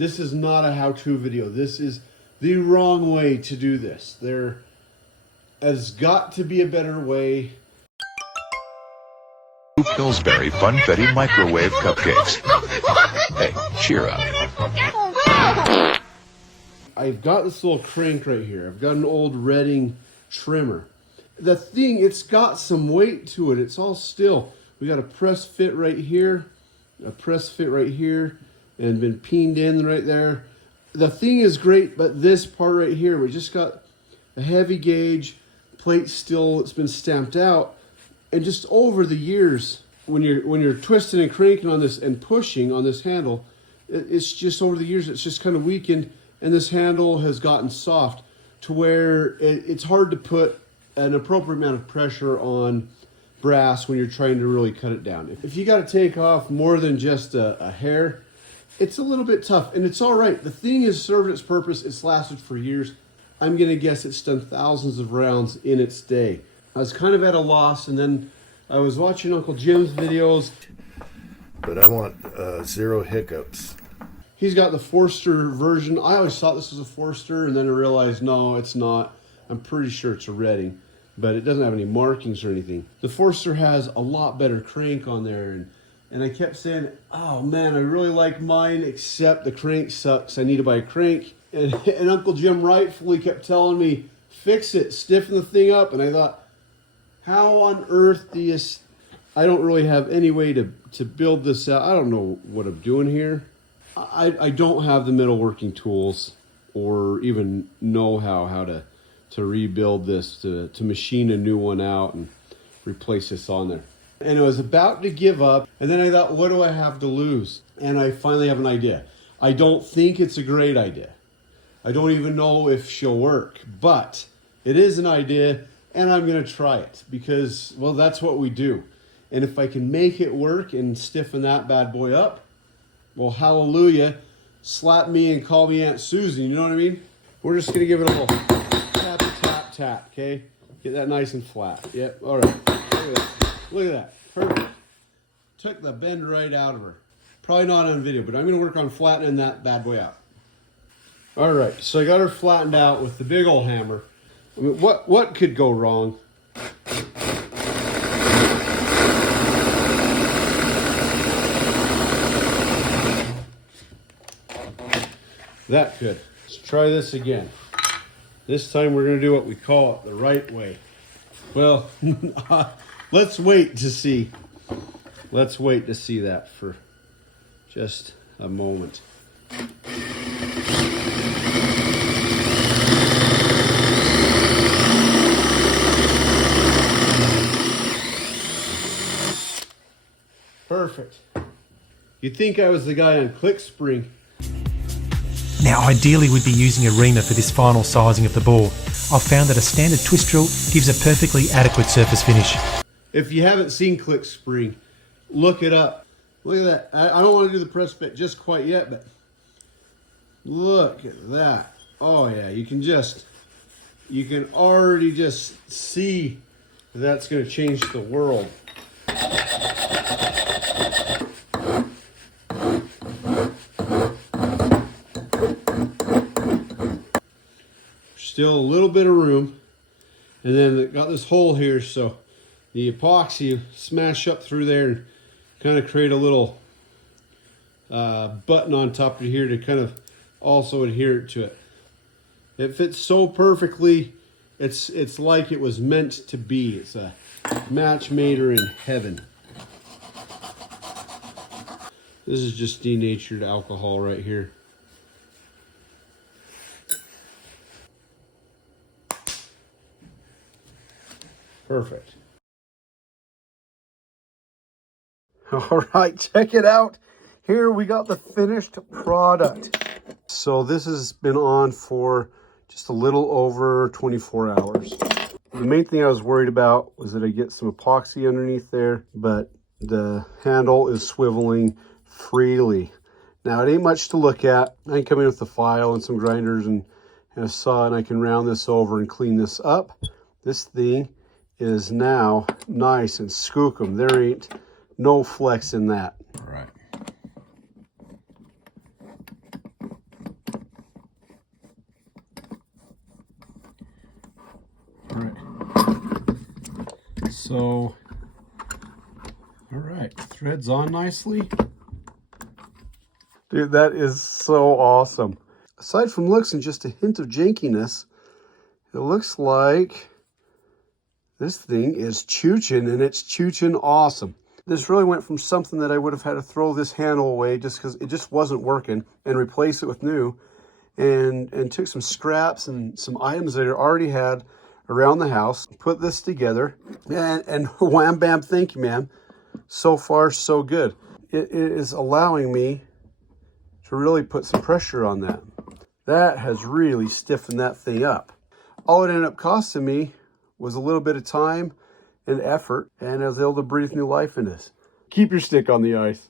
This is not a how-to video. This is the wrong way to do this. There has got to be a better way. Pillsbury Funfetti microwave cupcakes. Hey, cheer up. I've got this little crank right here. I've got an old Redding trimmer. The thing, it's got some weight to it. It's all still. We got a press fit right here, a press fit right here, and been peened in right there. The thing is great, but this part right here, we just got a heavy gauge plate still. It's been stamped out, and just over the years, when you're twisting and cranking on this and pushing on this handle, it's just over the years it's just kind of weakened, and this handle has gotten soft to where it's hard to put an appropriate amount of pressure on brass when you're trying to really cut it down. If you got to take off more than just a hair, it's a little bit tough, and it's all right. The thing has served its purpose. It's lasted for years. I'm gonna guess it's done thousands of rounds in its day. I was kind of at a loss, and then I was watching Uncle Jim's videos. But I want 0 hiccups. He's got the Forster version. I always thought this was a Forster, and then I realized, no, it's not. I'm pretty sure it's a Redding, but it doesn't have any markings or anything. The Forster has a lot better crank on there, and I kept saying, oh man, I really like mine, except the crank sucks. I need to buy a crank. And Uncle Jim rightfully kept telling me, fix it, stiffen the thing up. And I thought, how on earth do you... I don't really have any way to build this out. I don't know what I'm doing here. I don't have the metalworking tools or even know how to rebuild this, to machine a new one out and replace this on there. And I was about to give up, and then I thought, what do I have to lose? And I finally have an idea. I don't think it's a great idea. I don't even know if she'll work, but it is an idea, and I'm gonna try it because, well, that's what we do. And if I can make it work and stiffen that bad boy up, well, hallelujah, slap me and call me Aunt Susan, you know what I mean? We're just gonna give it a little tap, tap, tap, okay? Get that nice and flat. Yep, all right, look at that. Look at that, perfect. Took the bend right out of her. Probably not on video, but I'm gonna work on flattening that bad boy out. All right, so I got her flattened out with the big old hammer. I mean, what could go wrong? That could. Let's try this again. This time we're gonna do what we call it the right way. Well, let's wait to see. Let's wait to see that for just a moment. Perfect. You'd think I was the guy on ClickSpring. Now ideally we'd be using a reamer for this final sizing of the bore. I've found that a standard twist drill gives a perfectly adequate surface finish. If you haven't seen ClickSpring, look it up. Look at that. I don't want to do the press fit just quite yet, but look at that. Oh yeah, you can already just see that's going to change the world. Still a little bit of room, and then it got this hole here, so the epoxy smash up through there and kind of create a little button on top of here to kind of also adhere to it. It fits so perfectly. It's like it was meant to be. It's a match made her in heaven. This is just denatured alcohol right here. Perfect. All right, check it out. Here we got the finished product. So this has been on for just a little over 24 hours. The main thing I was worried about was that I get some epoxy underneath there, but the handle is swiveling freely. Now it ain't much to look at. I can come in with the file and some grinders and a saw, and I can round this over and clean this up. This thing is now nice and skookum. There ain't no flex in that. All right. So, all right, threads on nicely. Dude, that is so awesome. Aside from looks and just a hint of jankiness, it looks like this thing is chooching, and it's chooching awesome. This really went from something that I would have had to throw this handle away just because it just wasn't working and replace it with new, and took some scraps and some items that I already had around the house, put this together, and wham bam, thank you, ma'am. So far, so good. It is allowing me to really put some pressure on that. That has really stiffened that thing up. All it ended up costing me was a little bit of time and effort, and I was able to breathe new life in this. Keep your stick on the ice.